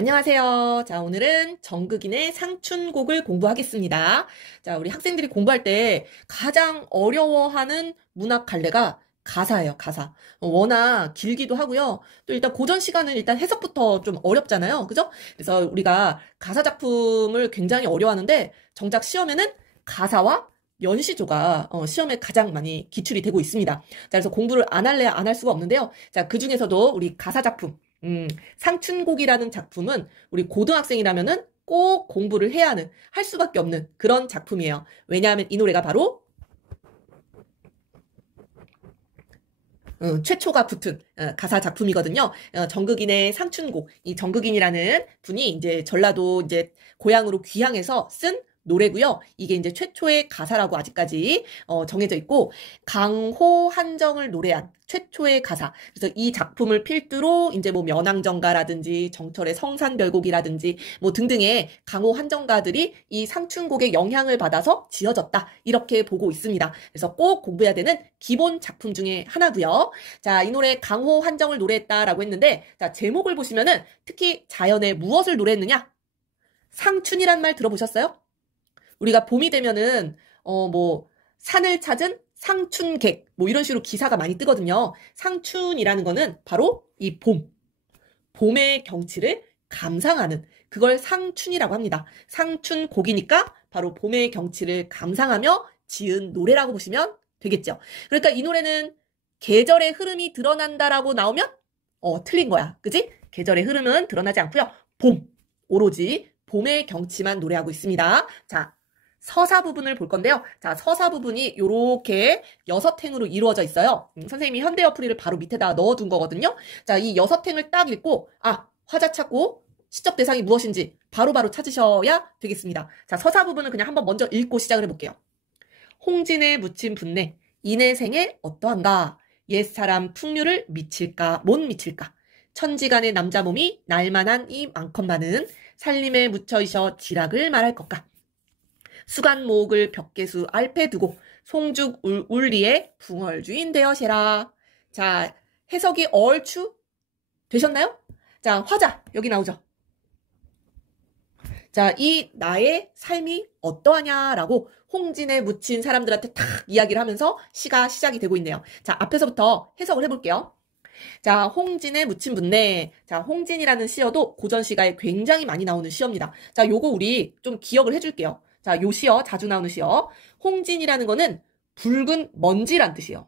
안녕하세요. 자, 오늘은 정극인의 상춘곡을 공부하겠습니다. 자, 우리 학생들이 공부할 때 가장 어려워하는 문학 갈래가 가사예요, 가사. 워낙 길기도 하고요. 또 일단 고전 시간은 일단 해석부터 좀 어렵잖아요. 그죠? 그래서 우리가 가사 작품을 굉장히 어려워하는데 정작 시험에는 가사와 연시조가 시험에 가장 많이 기출이 되고 있습니다. 자, 그래서 공부를 안 할래 안 할 수가 없는데요. 자, 그 중에서도 우리 가사 작품, 상춘곡이라는 작품은 우리 고등학생이라면은 꼭 공부를 해야 하는, 할 수밖에 없는 그런 작품이에요. 왜냐하면 이 노래가 바로 최초가 붙은 가사 작품이거든요. 정극인의 상춘곡. 이 정극인이라는 분이 이제 전라도 이제 고향으로 귀향해서 쓴 노래고요. 이게 이제 최초의 가사라고 아직까지 정해져 있고 강호 한정을 노래한 최초의 가사. 그래서 이 작품을 필두로 이제 뭐 면왕정가라든지 정철의 성산별곡이라든지 뭐 등등의 강호 한정가들이 이 상춘곡의 영향을 받아서 지어졌다. 이렇게 보고 있습니다. 그래서 꼭 공부해야 되는 기본 작품 중에 하나고요. 자, 이 노래 강호 한정을 노래했다라고 했는데 자, 제목을 보시면은 특히 자연의 무엇을 노래했느냐? 상춘이란 말 들어보셨어요? 우리가 봄이 되면은 뭐 산을 찾은 상춘객 뭐 이런 식으로 기사가 많이 뜨거든요. 상춘이라는 거는 바로 이 봄의 경치를 감상하는 그걸 상춘이라고 합니다. 상춘곡이니까 바로 봄의 경치를 감상하며 지은 노래라고 보시면 되겠죠. 그러니까 이 노래는 계절의 흐름이 드러난다라고 나오면 틀린 거야. 그지? 계절의 흐름은 드러나지 않고요. 오로지 봄의 경치만 노래하고 있습니다. 자, 서사 부분을 볼 건데요. 자, 서사 부분이 요렇게 6행으로 이루어져 있어요. 선생님이 현대어플리를 바로 밑에다 넣어둔 거거든요. 자, 이 6행을 딱 읽고 화자 찾고 시적 대상이 무엇인지 바로바로 찾으셔야 되겠습니다. 자, 서사 부분은 그냥 한번 먼저 읽고 시작을 해볼게요. 홍진에 묻힌 분내 인내생에 어떠한가 옛사람 풍류를 미칠까 못 미칠까 천지간의 남자 몸이 날만한 이 많건만은 살림에 묻혀이셔 지락을 말할 것까 수간목을 벽계수 알패 두고 송죽 울리에 붕얼주인 되어시라. 자, 해석이 얼추 되셨나요? 자, 화자 여기 나오죠. 자, 이 나의 삶이 어떠하냐라고 홍진에 묻힌 사람들한테 탁 이야기를 하면서 시가 시작이 되고 있네요. 자, 앞에서부터 해석을 해볼게요. 자, 홍진에 묻힌 분내. 자, 홍진이라는 시어도 고전 시가에 굉장히 많이 나오는 시어입니다. 자, 요거 우리 좀 기억을 해줄게요. 자, 요 시어, 자주 나오는 시어. 홍진이라는 거는 붉은 먼지란 뜻이에요.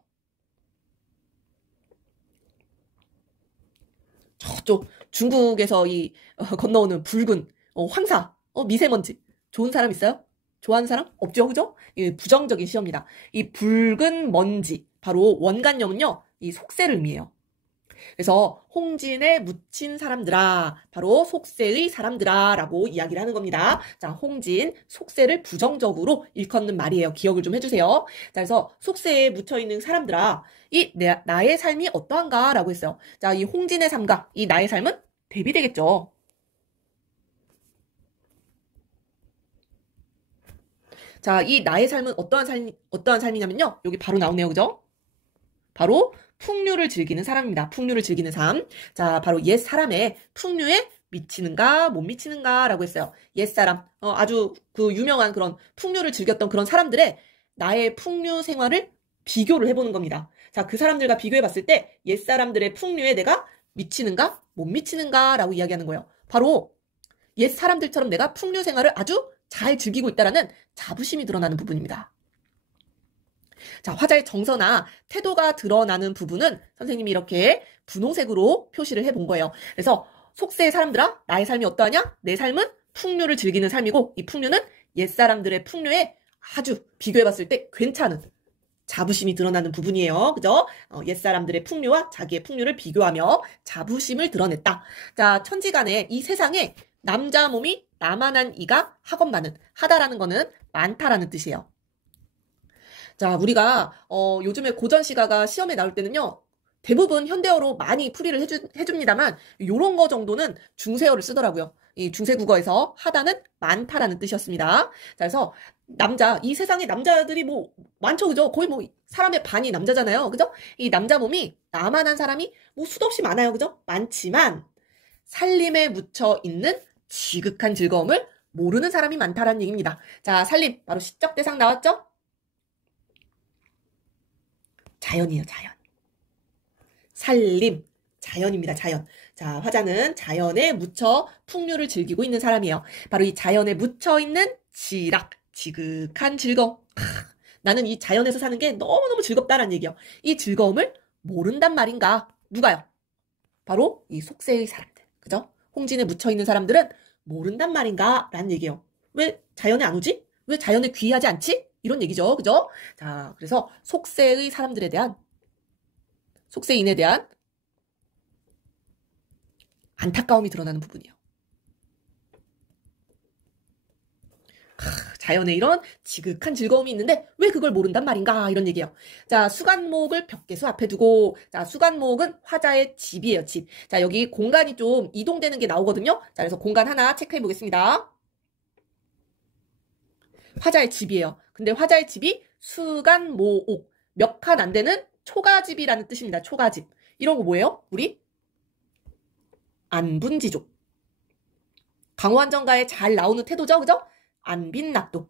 저쪽 중국에서 건너오는 붉은 황사, 미세먼지. 좋은 사람 있어요? 좋아하는 사람? 없죠, 그죠? 부정적인 시어입니다. 이 붉은 먼지, 바로 원간형은요, 이 속세를 의미해요. 그래서 홍진에 묻힌 사람들아, 바로 속세의 사람들아 라고 이야기를 하는 겁니다. 자, 홍진, 속세를 부정적으로 일컫는 말이에요. 기억을 좀 해주세요. 자, 그래서 속세에 묻혀있는 사람들아, 나의 삶이 어떠한가 라고 했어요. 자, 이 홍진의 삶과 이 나의 삶은 대비되겠죠. 자, 이 나의 삶은 어떠한 삶이냐면요. 여기 바로 나오네요. 그죠? 바로 풍류를 즐기는 사람입니다. 풍류를 즐기는 삶. 자, 바로 옛사람의 풍류에 미치는가 못 미치는가 라고 했어요. 옛사람, 아주 그 유명한 그런 풍류를 즐겼던 그런 사람들의 나의 풍류 생활을 비교를 해보는 겁니다. 자, 그 사람들과 비교해봤을 때 옛사람들의 풍류에 내가 미치는가 못 미치는가 라고 이야기하는 거예요. 바로 옛사람들처럼 내가 풍류 생활을 아주 잘 즐기고 있다라는 자부심이 드러나는 부분입니다. 자, 화자의 정서나 태도가 드러나는 부분은 선생님이 이렇게 분홍색으로 표시를 해본 거예요. 그래서 속세의 사람들아, 나의 삶이 어떠하냐? 내 삶은 풍류를 즐기는 삶이고 이 풍류는 옛사람들의 풍류에 아주 비교해봤을 때 괜찮은 자부심이 드러나는 부분이에요. 그죠? 옛사람들의 풍류와 자기의 풍류를 비교하며 자부심을 드러냈다. 자, 천지간에 이 세상에 남자 몸이 나만한 이가 하건만은 하다라는 거는 많다라는 뜻이에요. 자, 우리가 요즘에 고전 시가가 시험에 나올 때는요. 대부분 현대어로 많이 풀이를 해줍니다만 요런 거 정도는 중세어를 쓰더라고요. 이 중세국어에서 하다는 많다라는 뜻이었습니다. 자, 그래서 이 세상에 남자들이 뭐 많죠, 그죠? 거의 뭐 사람의 반이 남자잖아요, 그죠? 이 남자 몸이 나만한 사람이 뭐 수도 없이 많아요, 그죠? 많지만 살림에 묻혀 있는 지극한 즐거움을 모르는 사람이 많다라는 얘기입니다. 자, 살림. 바로 시적 대상 나왔죠? 자연이에요, 자연. 살림. 자연입니다, 자연. 자, 화자는 자연에 묻혀 풍류를 즐기고 있는 사람이에요. 바로 이 자연에 묻혀 있는 지극한 즐거움. 나는 이 자연에서 사는 게 너무너무 즐겁다라는 얘기예요. 이 즐거움을 모른단 말인가? 누가요? 바로 이 속세의 사람들. 그죠? 홍진에 묻혀 있는 사람들은 모른단 말인가? 라는 얘기예요. 왜 자연에 안 오지? 왜 자연에 귀의하지 않지? 이런 얘기죠. 그죠? 자, 그래서 속세의 사람들에 대한, 속세인에 대한 안타까움이 드러나는 부분이에요. 자연에 이런 지극한 즐거움이 있는데 왜 그걸 모른단 말인가 이런 얘기예요. 자, 수간목을 벽계수 앞에 두고, 자, 수간목은 화자의 집이에요, 집. 자, 여기 공간이 좀 이동되는 게 나오거든요. 자, 그래서 공간 하나 체크해 보겠습니다. 화자의 집이에요. 근데 화자의 집이 수간모옥, 몇 칸 안 되는 초가집이라는 뜻입니다. 초가집. 이런 거 뭐예요? 우리 안분지족. 강호한정가에 잘 나오는 태도죠, 그죠? 안빈낙도.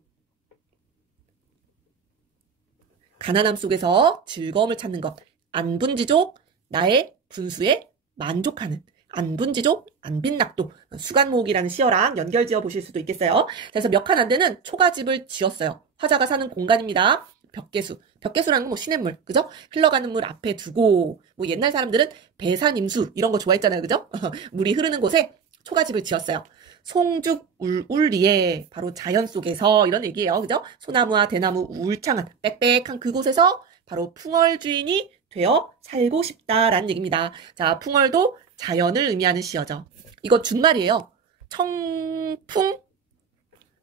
가난함 속에서 즐거움을 찾는 것. 안분지족, 나의 분수에 만족하는. 안분지족, 안빈낙도. 수간목이라는 시어랑 연결지어 보실 수도 있겠어요. 그래서 몇 칸 안 되는 초가집을 지었어요. 화자가 사는 공간입니다. 벽계수. 벽계수라는 건 뭐 시냇물, 그죠? 흘러가는 물 앞에 두고, 뭐 옛날 사람들은 배산임수 이런 거 좋아했잖아요, 그죠? 물이 흐르는 곳에 초가집을 지었어요. 송죽 울울리에 바로 자연 속에서 이런 얘기예요. 그죠? 소나무와 대나무 울창한 빽빽한 그곳에서 바로 풍월 주인이 되어 살고 싶다라는 얘기입니다. 자, 풍월도 자연을 의미하는 시어죠. 이거 준말이에요. 청풍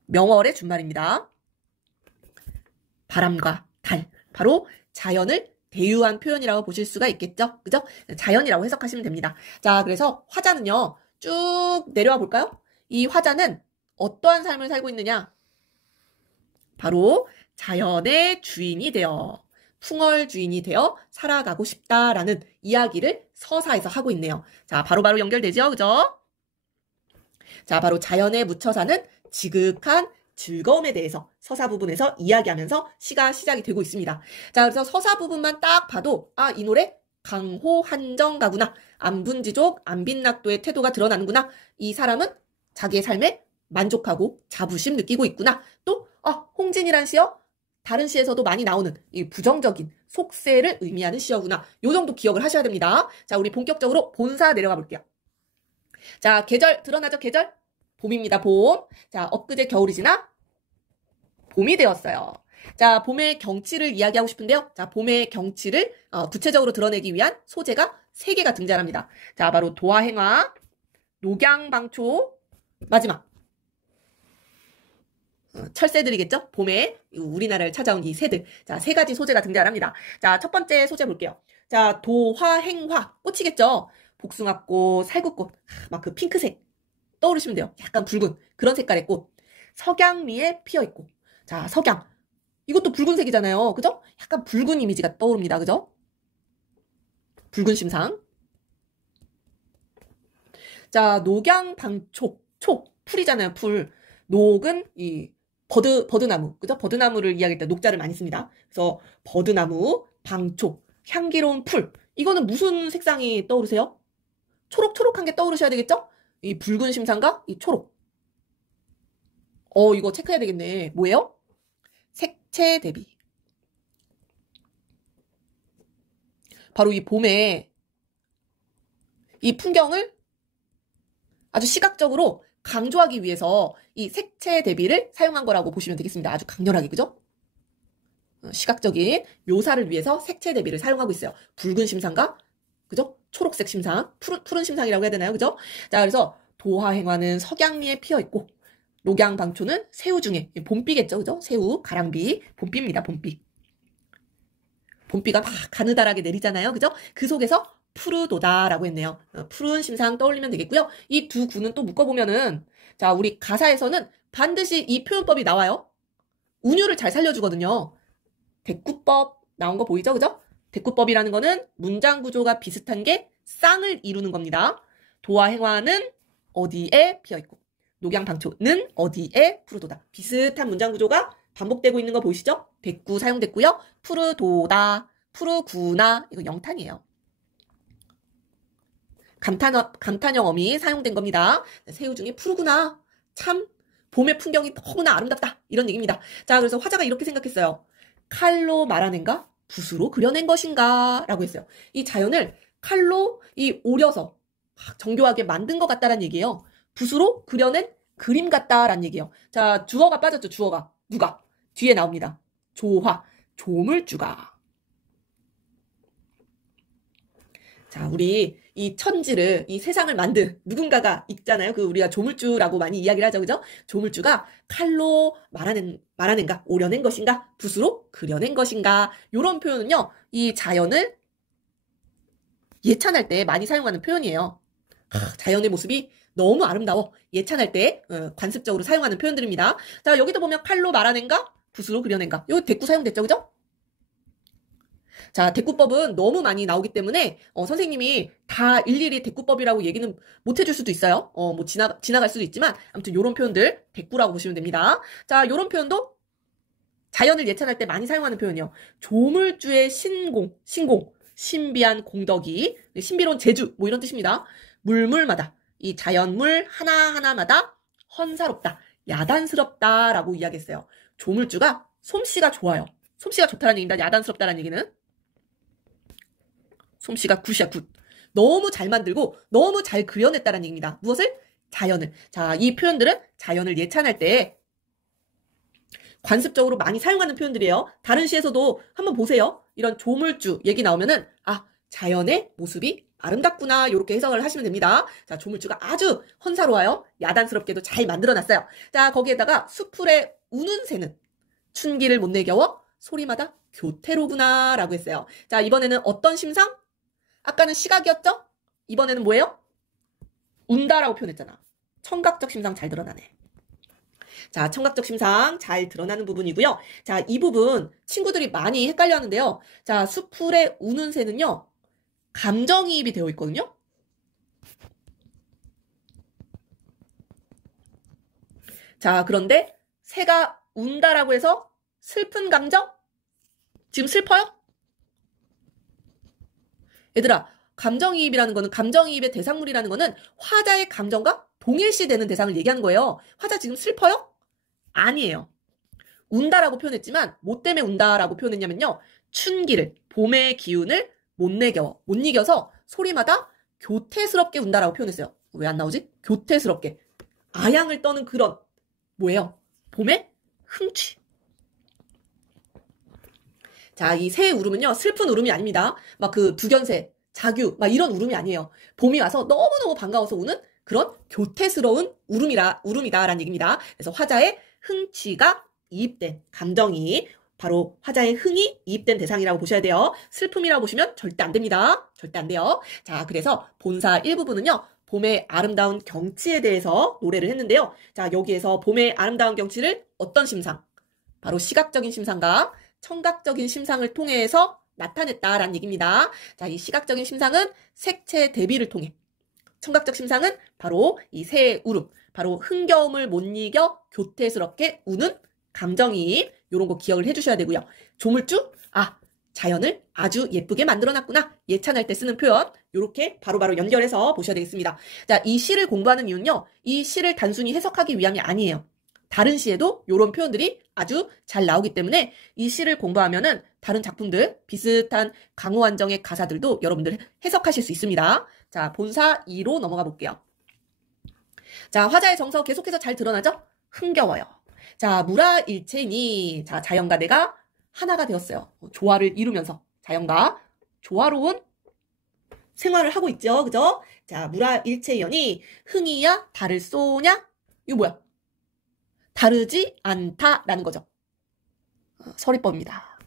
명월의 준말입니다. 바람과 달, 바로 자연을 대유한 표현이라고 보실 수가 있겠죠? 그죠? 자연이라고 해석하시면 됩니다. 자, 그래서 화자는요. 쭉 내려와 볼까요? 이 화자는 어떠한 삶을 살고 있느냐? 바로 자연의 주인이 되어, 풍월 주인이 되어 살아가고 싶다라는 이야기를 서사에서 하고 있네요. 자, 바로바로 연결되죠? 그죠? 자, 바로 자연에 묻혀 사는 지극한 즐거움에 대해서 서사 부분에서 이야기하면서 시가 시작이 되고 있습니다. 자, 그래서 서사 부분만 딱 봐도, 아, 이 노래 강호 한정가구나. 안분지족, 안빈낙도의 태도가 드러나는구나. 이 사람은 자기의 삶에 만족하고 자부심 느끼고 있구나. 또 홍진이란 시어 다른 시에서도 많이 나오는 이 부정적인 속세를 의미하는 시어구나. 요 정도 기억을 하셔야 됩니다. 자, 우리 본격적으로 본사 내려가 볼게요. 자, 계절 드러나죠? 계절? 봄입니다. 봄. 자, 엊그제 겨울이 지나 봄이 되었어요. 자, 봄의 경치를 이야기하고 싶은데요. 자, 봄의 경치를 구체적으로 드러내기 위한 소재가 3개가 등장합니다. 자, 바로 도화행화, 녹양방초, 마지막 철새들이겠죠? 봄에 우리나라를 찾아온 이 새들. 자, 3가지 소재가 등장합니다. 자, 첫 번째 소재 볼게요. 자, 도화행화, 꽃이겠죠? 복숭아꽃, 살구꽃, 막 그 핑크색 떠오르시면 돼요. 약간 붉은 그런 색깔의 꽃. 석양리에 피어있고. 자, 석양. 이것도 붉은색이잖아요. 그죠? 약간 붉은 이미지가 떠오릅니다. 그죠? 붉은 심상. 자, 녹양방촉. 촉. 풀이잖아요. 풀. 녹은 이 버드나무. 그죠? 버드나무를 이야기할 때 녹자를 많이 씁니다. 그래서 버드나무, 방촉, 향기로운 풀. 이거는 무슨 색상이 떠오르세요? 초록초록한 게 떠오르셔야 되겠죠? 이 붉은 심상과 이 초록. 이거 체크해야 되겠네. 뭐예요? 색채 대비. 바로 이 봄에 이 풍경을 아주 시각적으로 강조하기 위해서 이 색채 대비를 사용한 거라고 보시면 되겠습니다. 아주 강렬하게, 그죠? 시각적인 묘사를 위해서 색채 대비를 사용하고 있어요. 붉은 심상과, 그죠? 초록색 심상, 푸른 심상이라고 해야 되나요? 그죠? 자, 그래서 도화행화는 석양리에 피어있고, 녹양방초는 새우 중에, 봄비겠죠? 그죠? 새우, 가랑비, 봄비입니다. 봄비. 봄비가 막 가느다랗게 내리잖아요. 그죠? 그 속에서 푸르도다라고 했네요. 푸른 심상 떠올리면 되겠고요. 이 두 구는 또 묶어보면은, 자, 우리 가사에서는 반드시 이 표현법이 나와요. 운율을 잘 살려주거든요. 대꾸법 나온 거 보이죠? 그죠? 대꾸법이라는 거는 문장 구조가 비슷한 게 쌍을 이루는 겁니다. 도화행화는 어디에 피어있고 녹양방초는 어디에 푸르도다. 비슷한 문장 구조가 반복되고 있는 거 보이시죠? 됐구 사용됐고요. 푸르도다, 푸르구나 이거 영탄이에요. 감탄형 어미 사용된 겁니다. 새우 중에 푸르구나. 참 봄의 풍경이 너무나 아름답다. 이런 얘기입니다. 자, 그래서 화자가 이렇게 생각했어요. 칼로 말아낸가? 붓으로 그려낸 것인가? 라고 했어요. 이 자연을 칼로 오려서 정교하게 만든 것 같다라는 얘기예요. 붓으로 그려낸 그림 같다라는 얘기예요. 자, 주어가 빠졌죠. 주어가. 누가? 뒤에 나옵니다. 조화, 조물주가. 자, 우리 이 천지를, 이 세상을 만든 누군가가 있잖아요. 그 우리가 조물주라고 많이 이야기를 하죠. 그죠? 조물주가 칼로 말아낸가? 오려낸 것인가? 붓으로 그려낸 것인가? 요런 표현은요, 이 자연을 예찬할 때 많이 사용하는 표현이에요. 자연의 모습이 너무 아름다워. 예찬할 때 관습적으로 사용하는 표현들입니다. 자, 여기도 보면 칼로 말아낸가? 붓으로 그려낸가? 요 대꾸 사용됐죠. 그죠? 자, 대꾸법은 너무 많이 나오기 때문에 선생님이 다 일일이 대꾸법이라고 얘기는 못 해줄 수도 있어요. 뭐 지나갈 수도 있지만 아무튼 요런 표현들 대꾸라고 보시면 됩니다. 자, 요런 표현도 자연을 예찬할 때 많이 사용하는 표현이요. 조물주의 신공, 신비한 공덕이, 신비로운 재주 뭐 이런 뜻입니다. 물물마다 이 자연물 하나하나마다 헌사롭다, 야단스럽다라고 이야기했어요. 조물주가 솜씨가 좋아요. 솜씨가 좋다는 얘기입니다. 야단스럽다는 얘기는. 솜씨가 굿이야, 굿. 너무 잘 만들고 너무 잘 그려냈다는 얘기입니다. 무엇을? 자연을. 자, 이 표현들은 자연을 예찬할 때 관습적으로 많이 사용하는 표현들이에요. 다른 시에서도 한번 보세요. 이런 조물주 얘기 나오면은 자연의 모습이 아름답구나 이렇게 해석을 하시면 됩니다. 자, 조물주가 아주 헌사로워요. 야단스럽게도 잘 만들어놨어요. 자, 거기에다가 수풀에 우는 새는 춘기를 못 내겨워 소리마다 교태로구나 라고 했어요. 자, 이번에는 어떤 심상? 아까는 시각이었죠? 이번에는 뭐예요? 운다라고 표현했잖아. 청각적 심상 잘 드러나네. 자, 청각적 심상 잘 드러나는 부분이고요. 자, 이 부분 친구들이 많이 헷갈려 하는데요. 자, 수풀에 우는 새는요. 감정이입이 되어 있거든요. 자, 그런데 새가 운다라고 해서 슬픈 감정? 지금 슬퍼요? 얘들아, 감정이입이라는 거는, 감정이입의 대상물이라는 거는 화자의 감정과 동일시되는 대상을 얘기하는 거예요. 화자 지금 슬퍼요? 아니에요. 운다라고 표현했지만 뭐 때문에 운다라고 표현했냐면요. 춘기를, 봄의 기운을 못 이겨서 소리마다 교태스럽게 운다라고 표현했어요. 왜 안 나오지? 교태스럽게. 아양을 떠는 그런, 뭐예요? 봄의 흥취. 자, 이 새의 울음은요, 슬픈 울음이 아닙니다. 막 그 두견새, 자규, 막 이런 울음이 아니에요. 봄이 와서 너무너무 반가워서 우는 그런 교태스러운 울음이다라는 얘기입니다. 그래서 화자의 흥취가 이입된 감정이 바로 화자의 흥이 이입된 대상이라고 보셔야 돼요. 슬픔이라고 보시면 절대 안 됩니다. 절대 안 돼요. 자, 그래서 본사 1부분은요. 봄의 아름다운 경치에 대해서 노래를 했는데요. 자, 여기에서 봄의 아름다운 경치를 어떤 심상? 바로 시각적인 심상과 청각적인 심상을 통해서 나타냈다라는 얘기입니다. 자, 이 시각적인 심상은 색채 대비를 통해, 청각적 심상은 바로 이 새의 울음, 바로 흥겨움을 못 이겨 교태스럽게 우는 감정이입, 이런 거 기억을 해주셔야 되고요. 조물주, 자연을 아주 예쁘게 만들어놨구나. 예찬할 때 쓰는 표현, 이렇게 바로바로 연결해서 보셔야 되겠습니다. 자, 이 시를 공부하는 이유는요. 이 시를 단순히 해석하기 위함이 아니에요. 다른 시에도 이런 표현들이 아주 잘 나오기 때문에 이 시를 공부하면은 다른 작품들, 비슷한 강호안정의 가사들도 여러분들 해석하실 수 있습니다. 자, 본사 2로 넘어가 볼게요. 자, 화자의 정서 계속해서 잘 드러나죠? 흥겨워요. 자, 무라일체니. 자, 자연과 내가 하나가 되었어요. 조화를 이루면서 자연과 조화로운 생활을 하고 있죠. 그죠? 자, 무라일체연이 흥이야 다를 쏘냐? 이거 뭐야? 다르지 않다라는 거죠. 서리법입니다.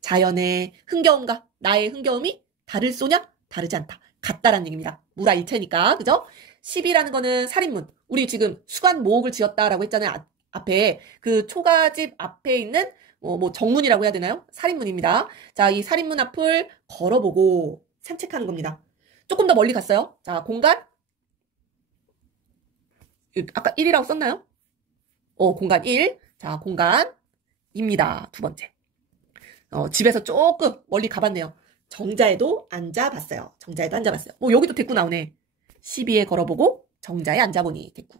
자연의 흥겨움과 나의 흥겨움이 다를 쏘냐? 다르지 않다. 같다라는 얘기입니다. 무라일체니까. 그죠? 10이라는 거는 살인문. 우리 지금 수관 모옥을 지었다라고 했잖아요. 앞에 그 초가집 앞에 있는 뭐 정문이라고 해야 되나요? 살인문입니다. 자, 이 살인문 앞을 걸어보고 산책하는 겁니다. 조금 더 멀리 갔어요. 자, 공간 아까 1이라고 썼나요? 공간 1. 자, 공간입니다. 두 번째. 집에서 조금 멀리 가봤네요. 정자에도 앉아봤어요. 정자에도 앉아봤어요. 여기도 대꾸 나오네. 12에 걸어보고 정자에 앉아보니 대꾸.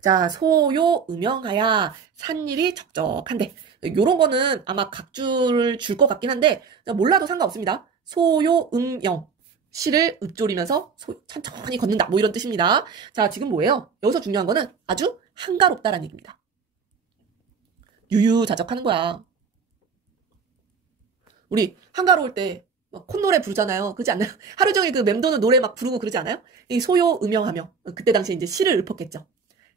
자, 소요 음영하야 산일이 적적한데. 요런 거는 아마 각주를 줄 것 같긴 한데 몰라도 상관없습니다. 소요 음영. 시를 읊조리면서 천천히 걷는다. 뭐 이런 뜻입니다. 자, 지금 뭐예요? 여기서 중요한 거는 아주 한가롭다라는 얘기입니다. 유유자적하는 거야. 우리 한가로울 때 콧노래 부르잖아요. 그러지 않나요? 하루 종일 그 맴도는 노래 막 부르고 그러지 않아요? 이 소요 음영하며 그때 당시에 이제 시를 읊었겠죠.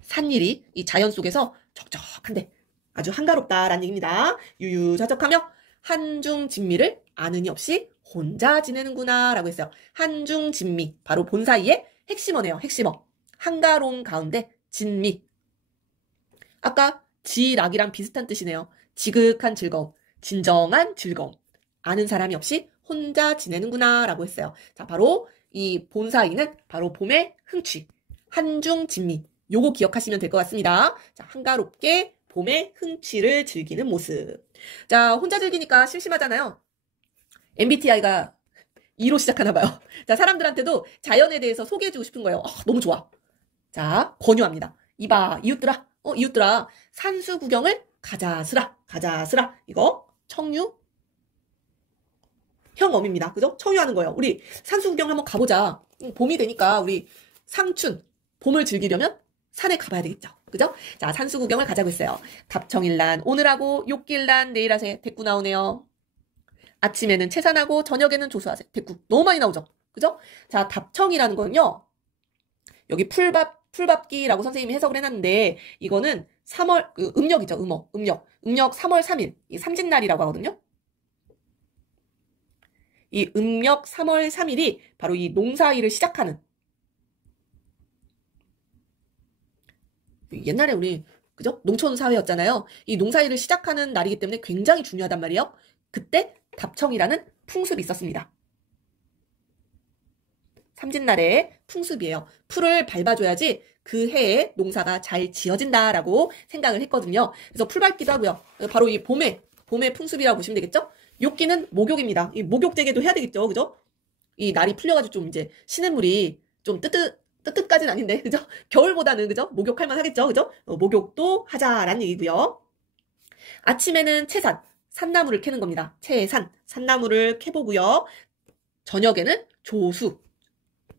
산일이 이 자연 속에서 적적한데 아주 한가롭다라는 얘기입니다. 유유자적하며 한중진미를 아느니 없이 혼자 지내는구나 라고 했어요. 한중진미, 바로 본사이의 핵심어네요. 핵심어. 한가로운 가운데 진미. 아까 지락이랑 비슷한 뜻이네요. 지극한 즐거움, 진정한 즐거움. 아는 사람이 없이 혼자 지내는구나 라고 했어요. 자, 바로 이 본사이는 바로 봄의 흥취, 한중진미. 요거 기억하시면 될 것 같습니다. 자, 한가롭게 봄의 흥취를 즐기는 모습. 자, 혼자 즐기니까 심심하잖아요. MBTI가 2로 시작하나 봐요. 자, 사람들한테도 자연에 대해서 소개해주고 싶은 거예요. 너무 좋아. 자, 권유합니다. 이봐, 이웃들아, 산수 구경을 가자스라. 이거 청유 형엄입니다. 그죠? 청유하는 거예요. 우리 산수 구경 한번 가보자. 봄이 되니까 우리 상춘, 봄을 즐기려면 산에 가봐야 되겠죠. 그죠? 자, 산수 구경을 가자고 했어요. 답청일란 오늘하고 욕길란 내일 하세. 대꾸 나오네요. 아침에는 채산하고 저녁에는 조수하세. 대꾸 너무 많이 나오죠. 그죠? 자, 답청이라는 거는요. 여기 풀밥기라고 선생님이 해석을 해놨는데 이거는 3월 음력이죠. 음력 3월 3일 이 삼진날이라고 하거든요. 이 음력 3월 3일이 바로 이 농사일을 시작하는, 옛날에 우리 그죠? 농촌 사회였잖아요. 이 농사일을 시작하는 날이기 때문에 굉장히 중요하단 말이에요. 그때 답청이라는 풍습이 있었습니다. 삼진날의 풍습이에요. 풀을 밟아줘야지 그 해에 농사가 잘 지어진다라고 생각을 했거든요. 그래서 풀 밟기도 하고요. 바로 이 봄의 풍습이라고 보시면 되겠죠? 욕기는 목욕입니다. 이 목욕제게도 해야 되겠죠. 그죠? 이 날이 풀려가지고 좀 이제 시냇물이 좀 뜨뜻까지는 아닌데, 그죠? 겨울보다는, 그죠? 목욕할 만 하겠죠? 그죠? 목욕도 하자라는 얘기고요. 아침에는 산나무를 캐는 겁니다. 산나무를 캐보고요. 저녁에는 조수,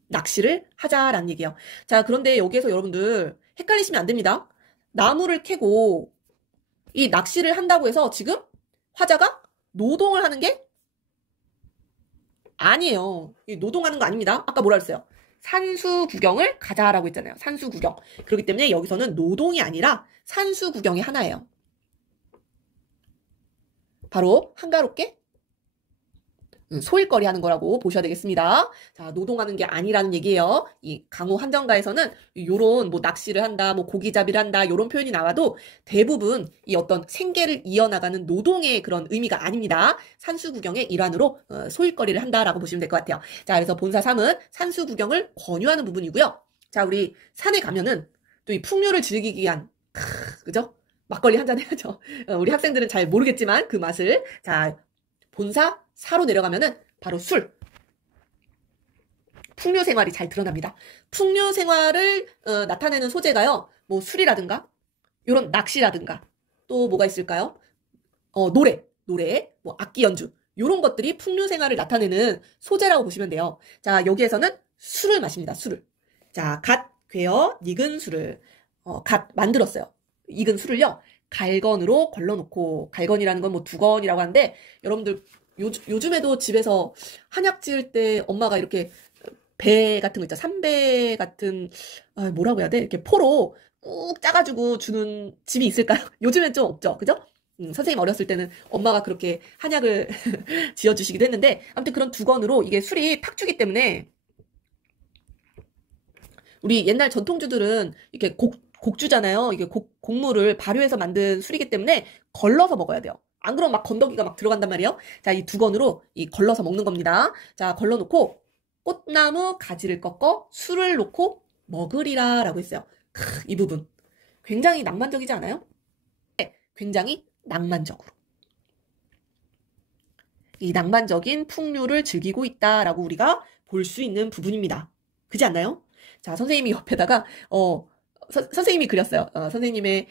낚시를 하자라는 얘기예요. 자, 그런데 여기에서 여러분들 헷갈리시면 안 됩니다. 나무를 캐고 이 낚시를 한다고 해서 지금 화자가 노동을 하는 게 아니에요. 노동하는 거 아닙니다. 아까 뭐라 그랬어요? 산수 구경을 가자라고 했잖아요. 산수 구경. 그렇기 때문에 여기서는 노동이 아니라 산수 구경의 하나예요. 바로 한가롭게 소일거리 하는 거라고 보셔야 되겠습니다. 자, 노동하는 게 아니라는 얘기예요. 이 강호 한정가에서는 요런 뭐 낚시를 한다, 뭐 고기잡이를 한다, 요런 표현이 나와도 대부분 이 어떤 생계를 이어나가는 노동의 그런 의미가 아닙니다. 산수 구경의 일환으로 소일거리를 한다라고 보시면 될 것 같아요. 자, 그래서 본사 3은 산수 구경을 권유하는 부분이고요. 자, 우리 산에 가면은 또 이 풍류를 즐기기 위한, 그죠? 막걸리 한잔 해야죠. 우리 학생들은 잘 모르겠지만 그 맛을. 자, 본사 4로 내려가면은 바로 술. 풍류 생활이 잘 드러납니다. 풍류 생활을 나타내는 소재가요. 뭐 술이라든가 이런 낚시라든가 또 뭐가 있을까요? 노래, 뭐 악기 연주 이런 것들이 풍류 생활을 나타내는 소재라고 보시면 돼요. 자, 여기에서는 술을 마십니다. 술을. 자, 갓 괴어 익은 술을 갓 만들었어요. 익은 술을요. 갈건으로 걸러놓고, 갈건이라는 건 뭐 두건이라고 하는데 여러분들 요즘에도 집에서 한약 지을 때 엄마가 이렇게 배 같은 거 있죠. 삼배 같은, 뭐라고 해야 돼? 이렇게 포로 꾹 짜가지고 주는 집이 있을까요? 요즘엔 좀 없죠. 그죠? 선생님 어렸을 때는 엄마가 그렇게 한약을 지어주시기도 했는데, 아무튼 그런 두건으로 이게 술이 탁주기 때문에, 우리 옛날 전통주들은 이렇게 곡주잖아요. 이게 곡물을 발효해서 만든 술이기 때문에 걸러서 먹어야 돼요. 안 그러면 막 건더기가 막 들어간단 말이에요. 자, 이 두건으로 이 걸러서 먹는 겁니다. 자, 걸러놓고 꽃나무 가지를 꺾어 술을 놓고 먹으리라 라고 했어요. 이 부분. 굉장히 낭만적이지 않아요? 네, 굉장히 낭만적으로. 이 낭만적인 풍류를 즐기고 있다라고 우리가 볼 수 있는 부분입니다. 그렇지 않나요? 자, 선생님이 옆에다가 선생님이 그렸어요. 선생님의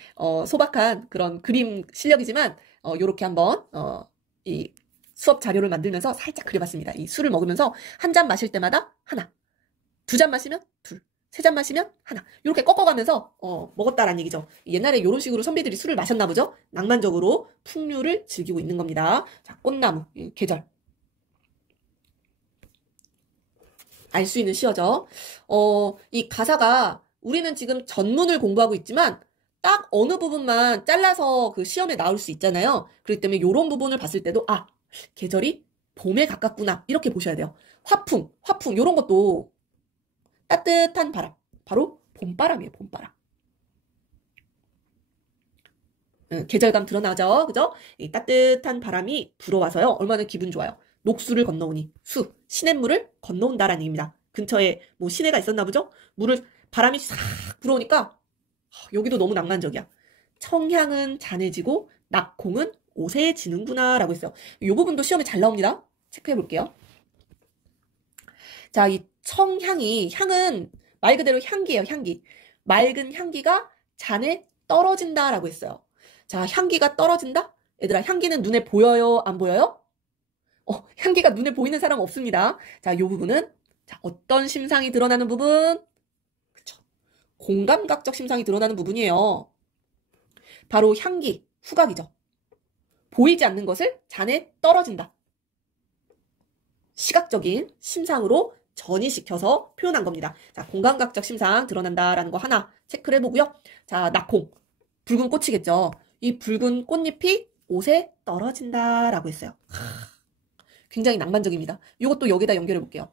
소박한 그런 그림 실력이지만 요렇게 한번 이 수업 자료를 만들면서 살짝 그려봤습니다. 이 술을 먹으면서 한 잔 마실 때마다 하나, 두 잔 마시면 둘, 세 잔 마시면 하나. 이렇게 꺾어가면서 먹었다라는 얘기죠. 옛날에 이런 식으로 선비들이 술을 마셨나 보죠. 낭만적으로 풍류를 즐기고 있는 겁니다. 자, 꽃나무, 계절. 알 수 있는 시어죠. 이 가사가 우리는 지금 전문을 공부하고 있지만 딱 어느 부분만 잘라서 그 시험에 나올 수 있잖아요. 그렇기 때문에 이런 부분을 봤을 때도 계절이 봄에 가깝구나 이렇게 보셔야 돼요. 화풍 이런 것도 따뜻한 바람, 바로 봄바람이에요. 봄바람. 계절감 드러나죠. 그죠? 이 따뜻한 바람이 불어와서요. 얼마나 기분 좋아요. 녹수를 건너오니 시냇물을 건너온다라는 얘기입니다. 근처에 뭐 시내가 있었나 보죠? 바람이 싹 불어오니까 여기도 너무 낭만적이야. 청향은 잔해지고 낙콩은 오세지는구나 라고 했어요. 이 부분도 시험에 잘 나옵니다. 체크해 볼게요. 자, 이 향은 말 그대로 향기예요. 향기. 맑은 향기가 잔에 떨어진다라고 했어요. 자, 향기가 떨어진다? 얘들아, 향기는 눈에 보여요? 안 보여요? 향기가 눈에 보이는 사람 없습니다. 자, 이 부분은 어떤 심상이 드러나는 부분? 그렇죠. 공감각적 심상이 드러나는 부분이에요. 바로 향기, 후각이죠. 보이지 않는 것을 잔에 떨어진다. 시각적인 심상으로 전이시켜서 표현한 겁니다. 자, 공감각적 심상 드러난다라는 거 하나 체크를 해보고요. 자, 낙콩. 붉은 꽃이겠죠. 이 붉은 꽃잎이 옷에 떨어진다라고 했어요. 굉장히 낭만적입니다. 이것도 여기다 연결해 볼게요.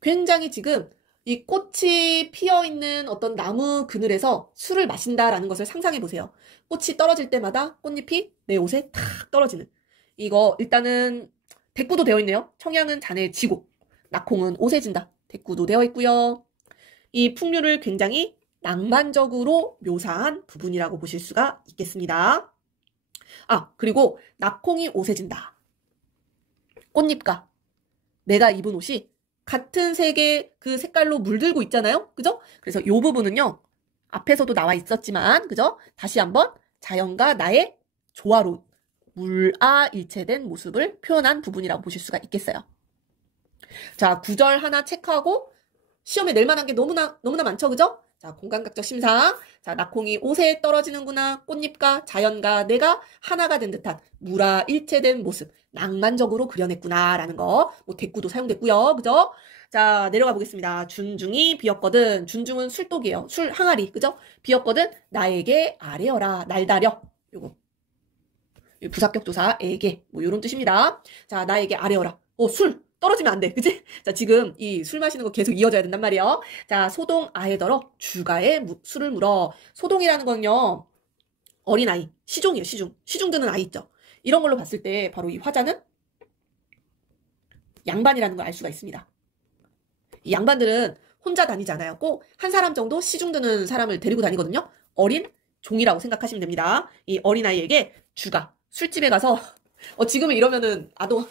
굉장히 지금 이 꽃이 피어있는 어떤 나무 그늘에서 술을 마신다라는 것을 상상해 보세요. 꽃이 떨어질 때마다 꽃잎이 내 옷에 탁 떨어지는. 이거 일단은 대꾸도 되어 있네요. 청향은 잔에 지고 낙콩은 옷에 진다. 대꾸도 되어 있고요. 이 풍류를 굉장히 낭만적으로 묘사한 부분이라고 보실 수가 있겠습니다. 그리고 낙콩이 옷에 진다. 꽃잎과 내가 입은 옷이 같은 색의 그 색깔로 물들고 있잖아요. 그죠? 그래서 이 부분은요. 앞에서도 나와 있었지만 그죠? 다시 한번 자연과 나의 조화로운 물아일체된 모습을 표현한 부분이라고 보실 수가 있겠어요. 자, 구절 하나 체크하고 시험에 낼 만한 게 너무나 많죠. 그죠? 자, 공감각적 심상. 자, 낙콩이 옷에 떨어지는구나. 꽃잎과 자연과 내가 하나가 된 듯한 물아일체된 모습. 낭만적으로 그려냈구나. 라는 거. 뭐, 대꾸도 사용됐고요. 그죠? 자, 내려가 보겠습니다. 준중이 비었거든. 준중은 술독이에요. 술 항아리. 그죠? 비었거든. 나에게 아뢰어라. 날다려. 요거. 부사격 조사에게. 뭐, 요런 뜻입니다. 자, 나에게 아뢰어라. 술. 떨어지면 안 돼. 그치? 자, 지금 이 술 마시는 거 계속 이어져야 된단 말이에요. 자, 소동 아에더러 주가에 술을 물어. 소동이라는 건요. 어린아이. 시종이에요. 시중 드는 아이 있죠. 이런 걸로 봤을 때 바로 이 화자는 양반이라는 걸 알 수가 있습니다. 이 양반들은 혼자 다니지 않아요. 꼭 한 사람 정도 시중 드는 사람을 데리고 다니거든요. 어린 종이라고 생각하시면 됩니다. 이 어린아이에게 주가. 술집에 가서 지금은 이러면은 아동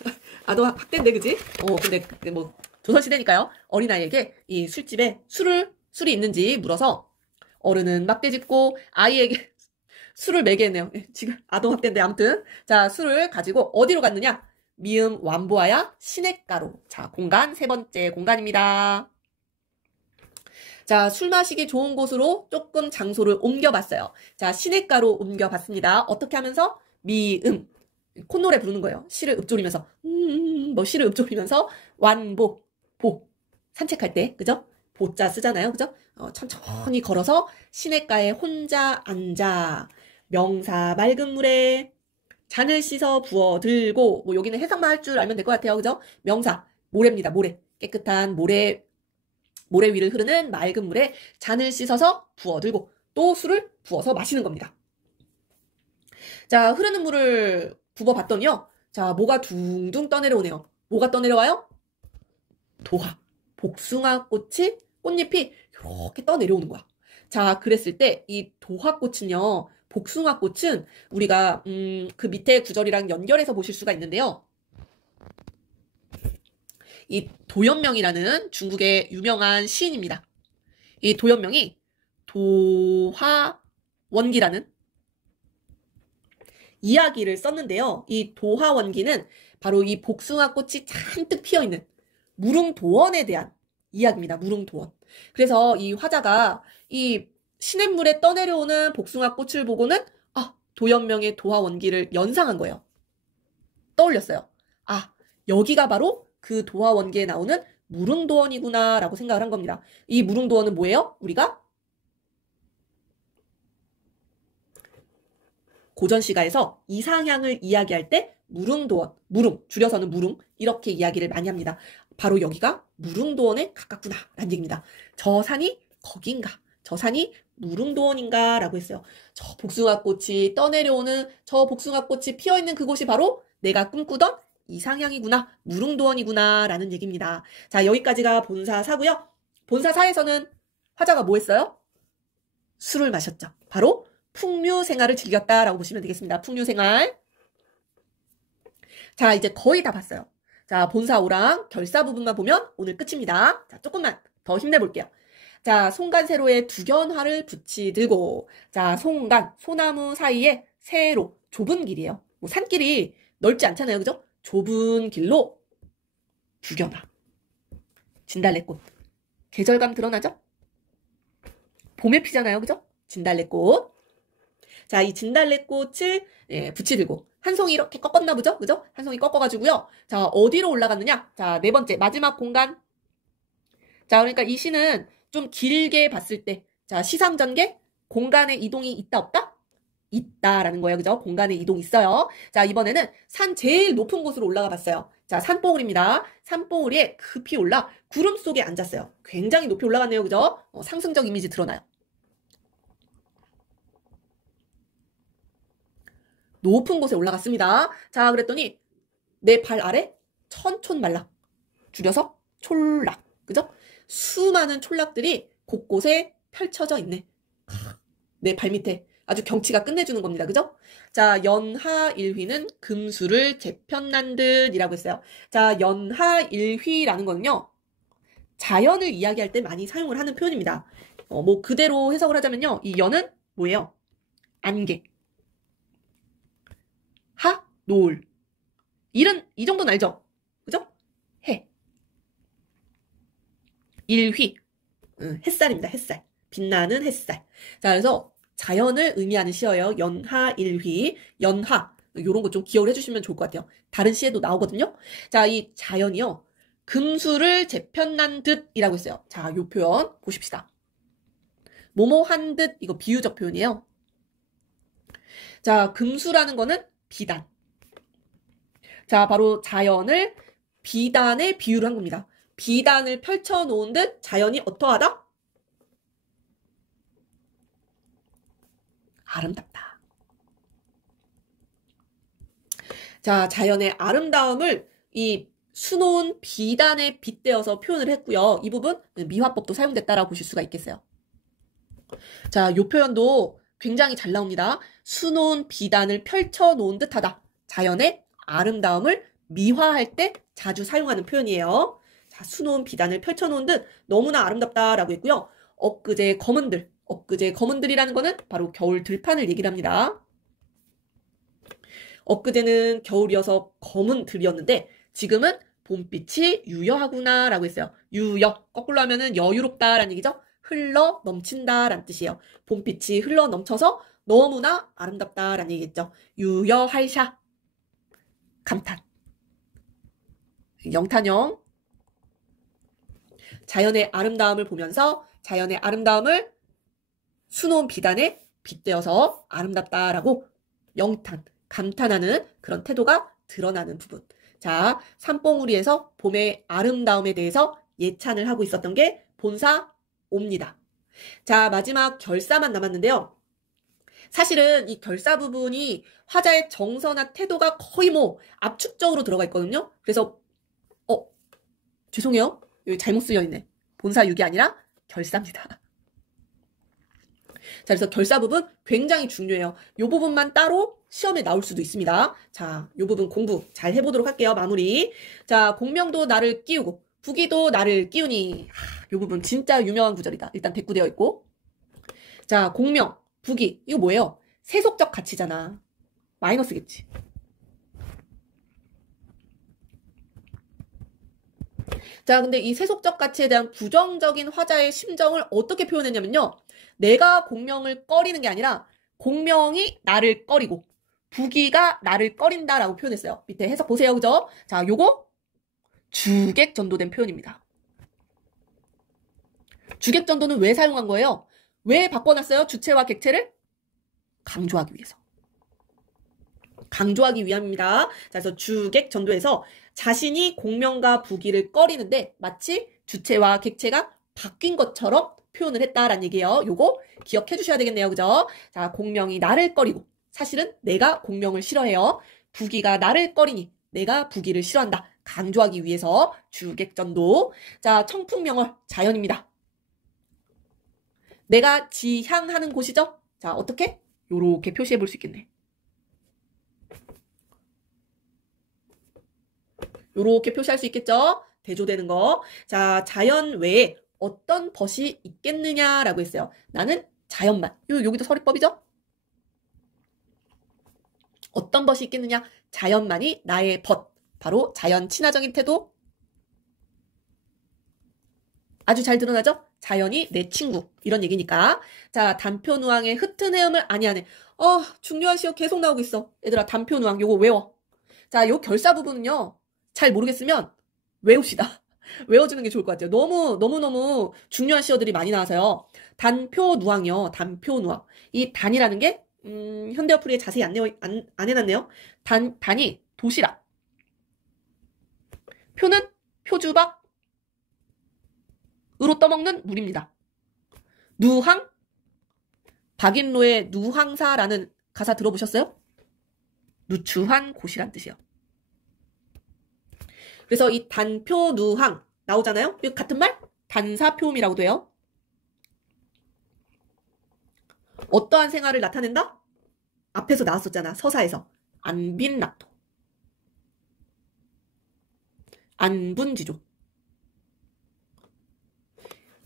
학대인데, 그지? 근데 뭐, 조선시대니까요. 어린아이에게 이 술집에 술이 있는지 물어서 어른은 막대짓고 아이에게 술을 매게 했네요. 지금 아동 학대인데, 아무튼. 자, 술을 가지고 어디로 갔느냐? 미음 완보하야 시냇가로. 자, 공간, 세 번째 공간입니다. 자, 술 마시기 좋은 곳으로 조금 장소를 옮겨봤어요. 자, 시냇가로 옮겨봤습니다. 어떻게 하면서? 미음. 콧노래 부르는 거예요. 시를 읊조리면서 시를 읊조리면서 완보 보 산책할 때 그죠? 보자 쓰잖아요. 그죠? 천천히 걸어서 시냇가에 혼자 앉아 명사 맑은 물에 잔을 씻어 부어 들고 뭐 여기는 해석만 할 줄 알면 될 것 같아요. 그죠? 명사 모래입니다. 모래 깨끗한 모래 위를 흐르는 맑은 물에 잔을 씻어서 부어 들고 또 술을 부어서 마시는 겁니다. 자, 흐르는 물을 부어봤더니요. 자, 뭐가 둥둥 떠내려오네요. 뭐가 떠내려와요? 도화. 복숭아 꽃이 꽃잎이 이렇게 떠내려오는 거야. 자, 그랬을 때 이 도화꽃은요, 복숭아꽃은 우리가 그 밑에 구절이랑 연결해서 보실 수가 있는데요. 이 도연명이라는 중국의 유명한 시인입니다. 이 도연명이 도화원기라는 이야기를 썼는데요. 이 도화원기는 바로 이 복숭아꽃이 잔뜩 피어있는 무릉도원에 대한 이야기입니다. 무릉도원. 그래서 이 화자가 이 시냇물에 떠내려오는 복숭아꽃을 보고는 도연명의 도화원기를 연상한 거예요. 떠올렸어요. 여기가 바로 그 도화원기에 나오는 무릉도원이구나 라고 생각을 한 겁니다. 이 무릉도원은 뭐예요? 우리가 고전시가에서 이상향을 이야기할 때 무릉도원, 무릉, 줄여서는 무릉 이렇게 이야기를 많이 합니다. 바로 여기가 무릉도원에 가깝구나 라는 얘기입니다. 저 산이 거긴가? 저 산이 무릉도원인가? 라고 했어요. 저 복숭아꽃이 떠내려오는 저 복숭아꽃이 피어있는 그곳이 바로 내가 꿈꾸던 이상향이구나, 무릉도원이구나 라는 얘기입니다. 자, 여기까지가 본사사고요. 본사사에서는 화자가 뭐 했어요? 술을 마셨죠. 바로 풍류생활을 즐겼다라고 보시면 되겠습니다. 풍류생활. 자, 이제 거의 다 봤어요. 자, 본사오랑 결사 부분만 보면 오늘 끝입니다. 자, 조금만 더 힘내볼게요. 자, 송간세로에 두견화를 붙이들고, 자, 송간, 소나무 사이에 세로, 좁은 길이에요. 뭐 산길이 넓지 않잖아요. 그죠? 좁은 길로 두견화. 진달래꽃. 계절감 드러나죠? 봄에 피잖아요. 그죠? 진달래꽃. 자, 이 진달래꽃을 붙이들고 한 송이 이렇게 꺾었나 보죠? 그죠? 한 송이 꺾어가지고요. 자, 어디로 올라갔느냐? 자, 네 번째 마지막 공간. 자, 그러니까 이 시는 좀 길게 봤을 때, 자, 시상전개 공간의 이동이 있다 없다? 있다라는 거예요. 그죠? 공간의 이동이 있어요. 자, 이번에는 산 제일 높은 곳으로 올라가 봤어요. 자, 산봉우리입니다. 산봉우리에 급히 올라 구름 속에 앉았어요. 굉장히 높이 올라갔네요. 그죠? 상승적 이미지 드러나요. 높은 곳에 올라갔습니다. 자, 그랬더니 내 발 아래 천촌말락, 줄여서 촐락, 그죠? 수많은 촌락들이 곳곳에 펼쳐져 있네. 내 발밑에 아주 경치가 끝내주는 겁니다. 그죠? 자, 연하일휘는 금수를 재편난 듯이라고 했어요. 자, 연하일휘라는 거는요, 자연을 이야기할 때 많이 사용을 하는 표현입니다. 뭐 그대로 해석을 하자면요, 이 연은 뭐예요? 안개. 하, 노을. 일은 이 정도는 알죠? 그죠? 해. 일휘. 햇살입니다. 햇살. 빛나는 햇살. 자, 그래서 자연을 의미하는 시어예요. 연하일휘. 연하. 요런 거 좀 기억을 해주시면 좋을 것 같아요. 다른 시에도 나오거든요. 자, 이 자연이요. 금수를 재편난 듯이라고 했어요. 자, 요 표현 보십시다. 뭐뭐한 듯, 이거 비유적 표현이에요. 자, 금수라는 거는 비단. 자, 바로 자연을 비단에 비유를 한 겁니다. 비단을 펼쳐놓은 듯 자연이 어떠하다? 아름답다. 자, 자연의 아름다움을 이 수놓은 비단에 빗대어서 표현을 했고요. 이 부분 미화법도 사용됐다라고 보실 수가 있겠어요. 자, 이 표현도 굉장히 잘 나옵니다. 수놓은 비단을 펼쳐놓은 듯하다. 자연의 아름다움을 미화할 때 자주 사용하는 표현이에요. 자, 수놓은 비단을 펼쳐놓은 듯 너무나 아름답다라고 했고요. 엊그제 검은들. 엊그제 검은들이라는 거는 바로 겨울 들판을 얘기를 합니다. 엊그제는 겨울이어서 검은 들이었는데 지금은 봄빛이 유여하구나 라고 했어요. 유여, 거꾸로 하면은 여유롭다라는 얘기죠. 흘러 넘친다라는 뜻이에요. 봄빛이 흘러 넘쳐서 너무나 아름답다라는 얘기겠죠. 유여할샤. 감탄. 영탄형. 자연의 아름다움을 보면서 자연의 아름다움을 수놓은 비단에 빗대어서 아름답다라고 영탄, 감탄하는 그런 태도가 드러나는 부분. 자, 산봉우리에서 봄의 아름다움에 대해서 예찬을 하고 있었던 게 본사옵니다. 자, 마지막 결사만 남았는데요. 사실은 이 결사 부분이 화자의 정서나 태도가 거의 뭐 압축적으로 들어가 있거든요. 그래서 죄송해요. 여기 잘못 쓰여 있네. 본사 6이 아니라 결사입니다. 자, 그래서 결사 부분 굉장히 중요해요. 이 부분만 따로 시험에 나올 수도 있습니다. 자, 이 부분 공부 잘 해보도록 할게요. 마무리. 자, 공명도 나를 끼우고 부기도 나를 끼우니. 이 부분 진짜 유명한 구절이다. 일단 백구되어 있고. 자, 공명, 부기 이거 뭐예요? 세속적 가치잖아. 마이너스겠지. 자, 근데 이 세속적 가치에 대한 부정적인 화자의 심정을 어떻게 표현했냐면요. 내가 공명을 꺼리는 게 아니라 공명이 나를 꺼리고 부기가 나를 꺼린다라고 표현했어요. 밑에 해석 보세요. 그죠? 자, 요거 주객 전도된 표현입니다. 주객 전도는 왜 사용한 거예요? 왜 바꿔놨어요? 주체와 객체를? 강조하기 위해서. 강조하기 위함입니다. 자, 그래서 주객 전도에서 자신이 공명과 부기를 꺼리는데 마치 주체와 객체가 바뀐 것처럼 표현을 했다라는 얘기예요. 요거 기억해 주셔야 되겠네요. 그죠? 자, 공명이 나를 꺼리고 사실은 내가 공명을 싫어해요. 부기가 나를 꺼리니 내가 부기를 싫어한다. 강조하기 위해서 주객전도. 자, 청풍명월 자연입니다. 내가 지향하는 곳이죠? 자, 어떻게? 요렇게 표시해 볼 수 있겠네. 요렇게 표시할 수 있겠죠? 대조되는 거. 자, 자연 외에 어떤 벗이 있겠느냐라고 했어요. 나는 자연만. 여기도 서리법이죠? 어떤 벗이 있겠느냐? 자연만이 나의 벗. 바로 자연 친화적인 태도. 아주 잘 드러나죠? 자연이 내 친구. 이런 얘기니까. 자, 단표누항의 흩은 헤엄을 아니하네. 중요한 시어 계속 나오고 있어. 얘들아, 단표누항 요거 외워. 자, 요 결사 부분은요. 잘 모르겠으면 외웁시다. 외워주는 게 좋을 것 같아요. 너무 중요한 시어들이 많이 나와서요. 단표누항이요. 단표누항. 이 단이라는 게 현대어플리에 자세히 안 해놨네요. 단이 도시락. 표는 표주박으로 떠먹는 물입니다. 누항? 박인로의 누항사라는 가사 들어보셨어요? 누추한 곳이란 뜻이요. 그래서 이 단표누항 나오잖아요. 이거 같은 말? 단사표음이라고 돼요. 어떠한 생활을 나타낸다? 앞에서 나왔었잖아. 서사에서. 안빈낙도. 안분지족.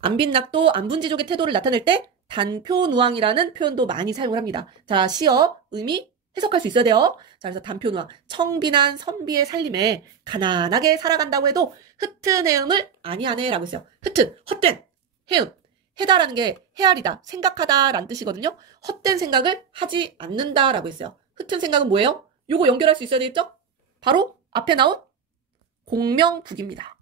안빈낙도, 안분지족의 태도를 나타낼 때 단표누항이라는 표현도 많이 사용을 합니다. 자, 시어, 의미 해석할 수 있어야 돼요. 자, 그래서 단표누항. 청빈한 선비의 살림에 가난하게 살아간다고 해도 흩은 헤음을 아니하네 라고 했어요. 흩은, 헛된, 헤음. 해다라는 게 헤아리다, 생각하다 라는 뜻이거든요. 헛된 생각을 하지 않는다 라고 했어요. 흩은 생각은 뭐예요? 요거 연결할 수 있어야 되겠죠? 바로 앞에 나온 공명북입니다.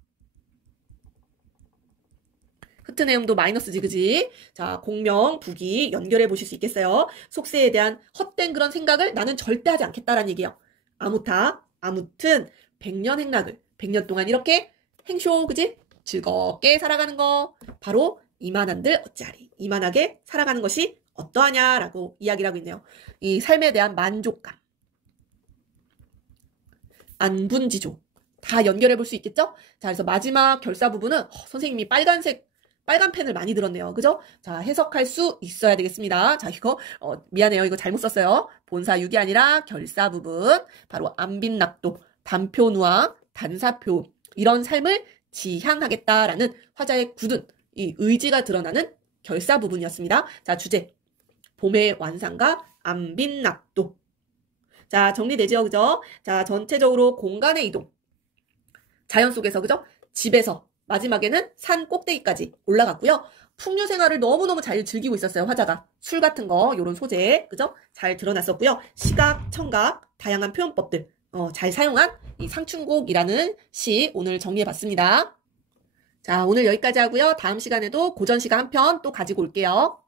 흩은 헤음도 마이너스지, 그지? 자, 공명북이 연결해 보실 수 있겠어요? 속세에 대한 헛된 그런 생각을 나는 절대 하지 않겠다라는 얘기예요. 아무튼 100년 행락을 100년 동안 이렇게 행쇼, 그지? 즐겁게 살아가는 거 바로 이만한들 어찌하리. 이만하게 살아가는 것이 어떠하냐라고 이야기를 하고 있네요. 이 삶에 대한 만족감. 안분지조. 다 연결해 볼 수 있겠죠? 자, 그래서 마지막 결사 부분은 선생님이 빨간 펜을 많이 들었네요. 그죠? 자, 해석할 수 있어야 되겠습니다. 자, 이거 미안해요. 이거 잘못 썼어요. 본사 6이 아니라 결사 부분. 바로 안빈낙도, 단표누항, 단사표 이런 삶을 지향하겠다라는 화자의 굳은 이 의지가 드러나는 결사 부분이었습니다. 자, 주제. 봄의 완상과 안빈낙도. 자, 정리되죠? 그죠? 자, 전체적으로 공간의 이동. 자연 속에서, 그죠? 집에서 마지막에는 산 꼭대기까지 올라갔고요. 풍류 생활을 너무너무 잘 즐기고 있었어요, 화자가. 술 같은 거, 요런 소재, 그죠? 잘 드러났었고요. 시각, 청각, 다양한 표현법들, 잘 사용한 이 상춘곡이라는 시 오늘 정리해봤습니다. 자, 오늘 여기까지 하고요. 다음 시간에도 고전시가 한 편 또 가지고 올게요.